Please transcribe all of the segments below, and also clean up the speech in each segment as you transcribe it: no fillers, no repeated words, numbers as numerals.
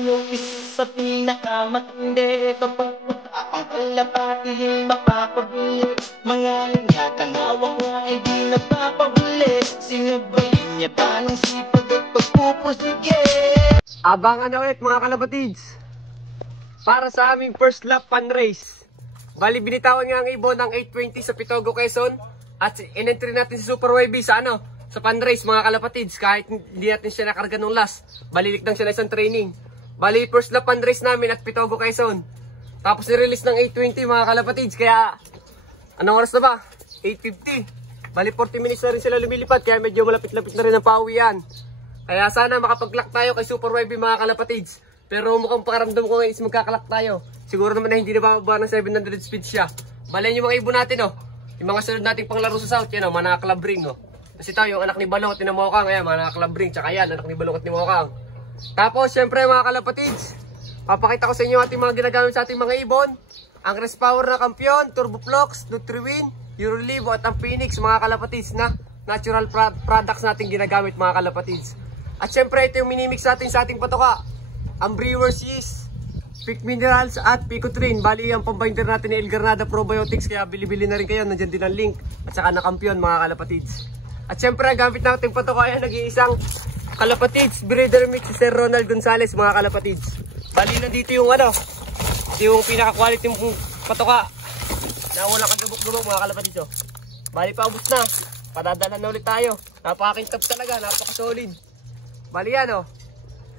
Yung isa sa pinakamatindi kapag ang kalapati mapapabili. Mga lingatang hawak nga ay di napapahuli. Sinabayin niya pa ng sipag at pagpupusige. Abangan na ulit mga kalapatids para sa aming first lap fun race. Bali binitawan nga ang ibon ng 820 sa Pitogo, Quezon. At in-entry natin si Super YB sa sa fun race mga kalapatids. Kahit hindi natin siya nakarga nung last, balilik lang siya na isang training. Bali first lap fun race namin at Pitogo, Quezon. Tapos i-release ng 820 mga kalapatids. Kaya anong oras na ba? 8:50. Bali 40 minutes na rin sila lumilipad. Kaya medyo malapit-lapit na rin ang pauwian. Kaya sana makapag-lock tayo kay Super YB mga kalapatids. Pero mukhang pakaramdam ko ngayon is magkakalock tayo. Siguro naman na hindi na bababa ng 700 speed siya. Balayan yung mga ibon natin yung mga sunod nating panglaro sa South yan mga club ring Kasi tayo yung anak ni Balong at ni Mokang. Ayan mga club ring. Tsaka yan anak ni Balong at ni Mokang. Tapos syempre mga kalapatids, papakita ko sa inyo ating mga ginagamit sa ating mga ibon. Ang Rest Power na Kampiyon, Turboflox, Nutriwin, Eurolivo at ang Phoenix mga kalapatids na natural products natin ginagamit mga kalapatids. At syempre ito yung minimix natin sa ating patoka. Ang Brewers Yeast, Pick Minerals at Picotrin. Bali ang pambinder natin ni El Granada Probiotics. Kaya bili-bili na rin kayo. Nandiyan din ang link. At saka na Kampiyon mga kalapatids. At syempre ang gamit natin patoka ay nag-iisang kalapatids breeder mix si Sir Ronald Gonzales mga kalapatids. Bali na dito yung yung pinaka-quality yung patoka. Na wala kagabok-gabok mga kalapatids Bali paubos na. Padadala na ulit tayo. Napaka-kintab talaga. Napaka-solid. Bali yan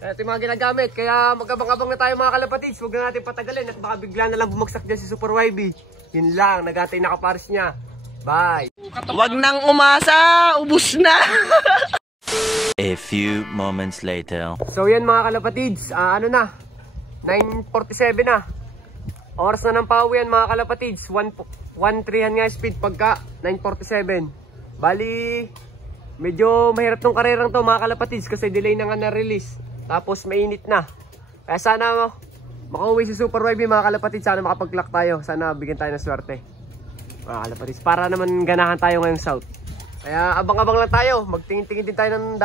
ito yung mga ginagamit. Kaya magabang-abang na tayo mga kalapatids. Huwag na natin patagalin at baka bigla na lang bumagsak dyan si Super YB. Yun lang, nagatay na kapares niya. Bye! Wag nang umasa, ubus na. A few moments later. So yan mga kalapatids, 9:47 na. Oras na ng pauwian mga kalapatids. 1:3 nga speed pagka 9:47. Bali, medyo mahirap tong karerang to mga kalapatids kasi delay na nga na-release. Tapos mainit na. Kaya sana makauwi si Super YB mga kalapatids. Sana makapag-lock tayo. Sana bigyan tayo ng swerte mga kalapatids. Para naman ganahan tayo ngayong South. Kaya abang-abang lang tayo. Magtingin-tingin din tayo ng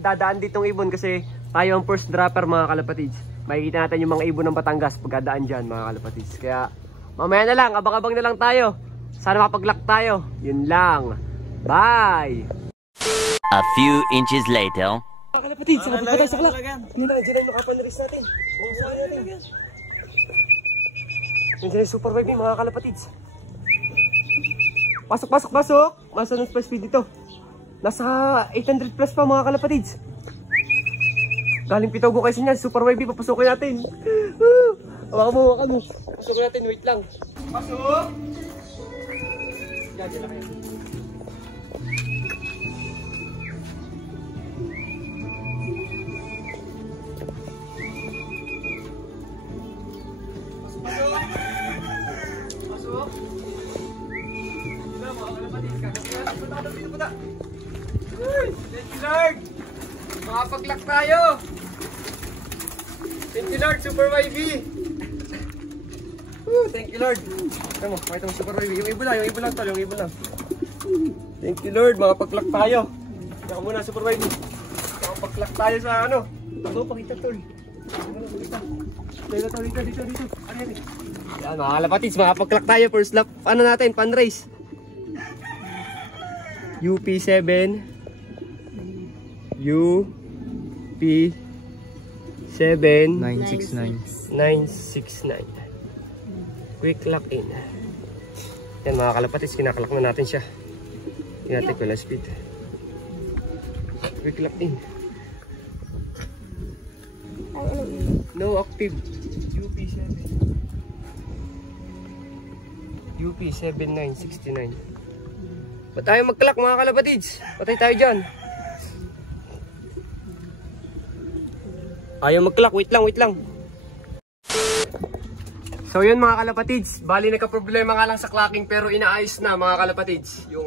dadaan ditong ibon. Kasi tayo ang first dropper mga kalapatids. Makikita natin yung mga ibon ng Batangas pagkadaan dyan mga kalapatids. Kaya mamaya na lang. Abang-abang na lang tayo. Sana makapag-lock tayo. Yun lang. Bye! A few inches later. Mga kalapatids, saka tayo sa clock. Yun na, dyan ang makapanris natin. Yun dyan yung Super YB mga kalapatids. Pasok, pasok, pasok. Masa ng speed dito. Nasa 800 plus pa mga kalapatids. Galing Pitogo kasi niyan, Super YB, papasukin natin. Hawakan mo. Pasukin natin, wait lang. Pasok! Yan lang kayo. Thank you Lord! Makapag-lock tayo! Thank you Lord, Super YB! Thank you Lord! Ito mo, pakita mo Super YB. Yung ibo lang tol, yung ibo lang. Thank you Lord, makapag-lock tayo. Saka muna Super YB. Makapag-lock tayo sa Ito, pakita tol. Dito. Yan mga kalapatids, makapag-lock tayo. First lap, natin, fun race. UP7 969 quick lock in. Yan mga kalapatids, kinakalak na natin siya. Tingnan natin ko na speed. Quick lock in. No active. UP7969. Ba't tayo mag-clock mga kalapatids? Patay tayo dyan. Ayaw mag-clock. Wait lang. So yun mga kalapatids, bali nagka-problema nga lang sa clocking pero inaayos na mga kalapatids. Yung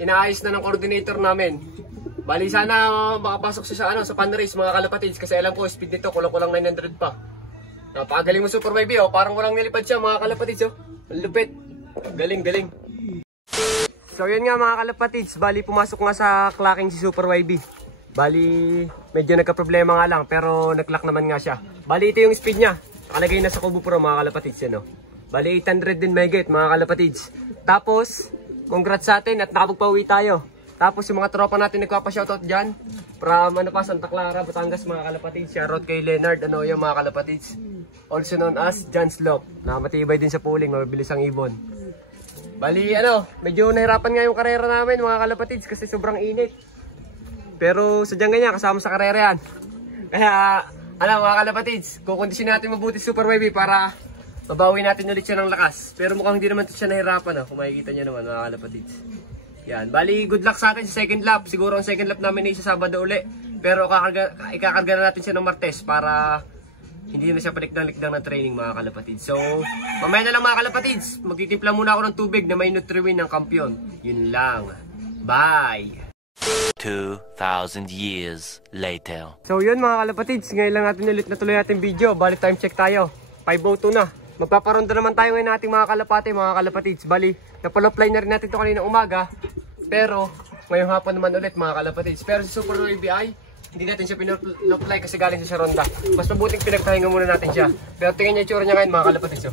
inaayos na ng coordinator namin. Bali sana makapasok siya sa panrace mga kalapatids kasi alam ko speed nito kulang-kulang 900 pa. Napakagaling mo Super YB parang walang nilipad siya mga kalapatids Ang lupit. Galing. So yun nga mga kalapatids, bali pumasok nga sa clocking si Super YB. Bali medyo nagka-problema nga lang pero nag-clock naman nga siya. Bali ito yung speed niya. Nakalagay na sa Kubo Pro mga kalapatids Bali 800 din megahit mga kalapatids. Tapos, congrats sa atin at nakapagpauwi tayo. Tapos yung mga tropa natin nagpapa-shoutout dyan. From Santa Clara, Batangas mga kalapatids. Shoutout kay Leonard, yung mga kalapatids. Also known as John Slop. Matibay din sa pooling, mabilis ang ibon. Bali medyo nahirapan nga yung karera namin mga kalapatids kasi sobrang init. Pero sadyang ganyan, kasama sa karera yan. Kaya mga kalapatids, kukondisyon natin mabuti Super YB para mabawi natin ulit siya ng lakas. Pero mukhang hindi naman siya nahirapan kung makikita nyo naman mga kalapatids. Yan, bali good luck sa atin sa second lap. Siguro ang second lap namin ay sa Sabado uli. Pero ikakarga na natin siya ng Martes para hindi na siya palikdang-likdang ng training mga kalapatids. So, mamaya na lang mga kalapatids. Magtitimpla muna ako ng tubig na may Nutriwin ng kampiyon. Yun lang. Bye! 2,000 years later. So yun mga kalapatids, ngayon lang natin ulit natuloy natin video. Bali time check tayo, 5:02 na. Magpaparonda naman tayo ngayon nating mga kalapatids. Bali, napalopline na rin natin ito kanina umaga. Pero ngayong hapon naman ulit mga kalapatids. Pero si Super YBI, hindi natin siya pinoply kasi galing sa ronda. Mas mabuting pinagpahinga muna natin siya. Pero tingnan niya yung tsura niya ngayon mga kalapatids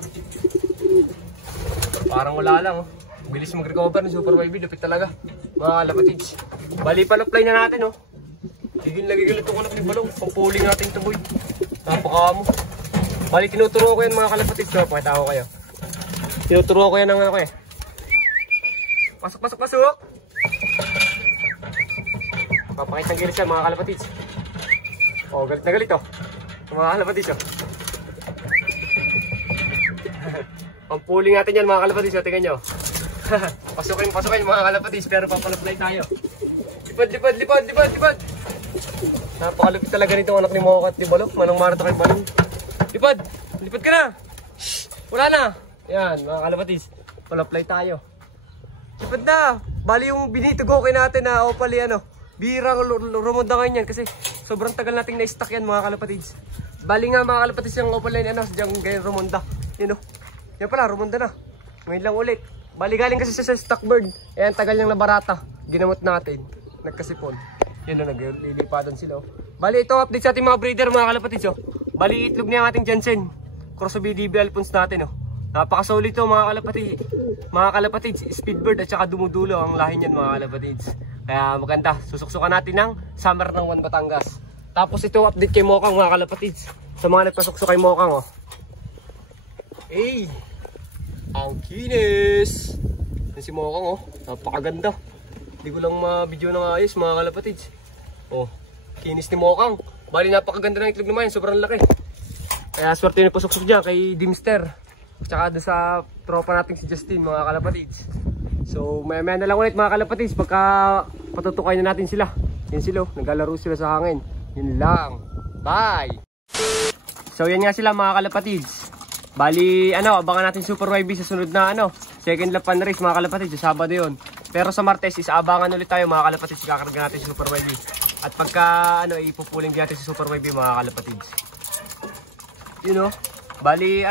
Parang wala lang Bilis mag-recover ng Super YB, lupit talaga mga kalapatids. Bali paloply na natin Gigil itong anak ni Balong. Pampuling natin ito boy. Napakamo. Bali tinuturo ko yan mga kalapatids. Pakita ko kayo. Tinuturo ko yan ng Pasok. Papakitang gilis yan mga kalapatids. Galit na galit mga kalapatids Pampuling natin yan mga kalapatids. Tingnan nyo. Pasukin mga kalapatids pero papalaply tayo. Lipad. Napakalupit talaga nito anak ni Mocha at ni Balong. Manang marata kay Balong. Lipad ka na. Shhh, wala na. Yan mga kalapatids. Palaply tayo. Lipad na. Bali yung binitugo kay natin na pali bira rumonda ngayon yan kasi sobrang tagal nating na-stack yan mga kalapatids. Bali nga mga kalapatids yung opal line sadyang ganyan rumonda. Yan pala rumonda na. Ngayon lang ulit. Bali galing kasi siya sa Stockbird. Ayan, tagal niyang nabarata. Ginamot natin. Nagkasipon. Yan naglilipadan sila Bali ito update sa ating mga breeder mga kalapatids Bali itlog niya ang ating Jansen. Cross BDB Alphonse natin Napakasolid to mga kalapatids. Speedbird at saka dumudulo ang lahi niyan mga kalapatids. Kaya maganda. Susuksukan natin ng Summer ng 1 Batangas. Tapos ito update kay Mokang mga kalapatids. Sa mga nagpasuksok kay Mokang ang kinis! Yan si Mokang napakaganda. Hindi ko lang ma-video na ayos mga kalapatids. Kinis ni Mokang. Bali napakaganda ng itlog naman, sobrang laki. Kaya swerte yung pasuksok dyan kay Dimster. Tsaka doon sa tropa natin si Justin mga kalapatids. So maya-maya na lang ulit mga kalapatids pagka patutukay na natin sila. Yan sila, naglalaro sila sa hangin. Yun lang. Bye! So yan nga sila mga kalapatids. Bali, abangan natin Super YB sa sunod na second lap panrace mga kalapatids, sa Sabado yun. Pero sa Martes, abangan ulit tayo mga kalapatids, ikakarga natin si Super YB. At pagka, ipupuling din natin si Super YB mga kalapatids. Bali,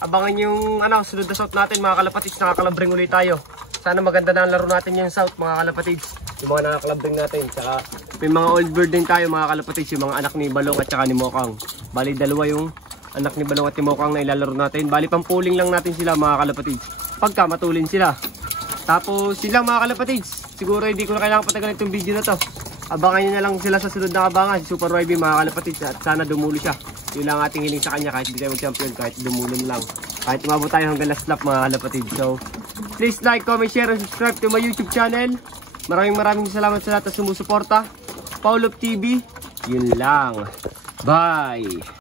abangan yung, sunod na south natin mga kalapatids, nakakalabring ulit tayo. Sana maganda na ang laro natin yung south mga kalapatids. Yung mga nakakalabring natin, tsaka may mga old bird din tayo mga kalapatids, yung mga anak ni Balong at saka ni Mokang. Bali, dalawa yung anak ni Balong at ni Mokang na ilalaro natin. Bali pampuling lang natin sila mga kalapatids pagka matulin sila. Tapos silang mga kalapatids, siguro hindi ko na kailangan patagalin itong video na to. Abangan nyo na lang sila sa sunod na abangan, si Super YB mga kalapatids. At sana dumulo siya. Yun lang ating hiling sa kanya, kahit hindi tayo mag-champion, kahit dumulon lang, kahit umabot tayo hanggang last lap mga kalapatids. So please like, comment, share, and subscribe to my YouTube channel. Maraming salamat sa lahat na sumusuporta. Paulop TV, yun lang. Bye!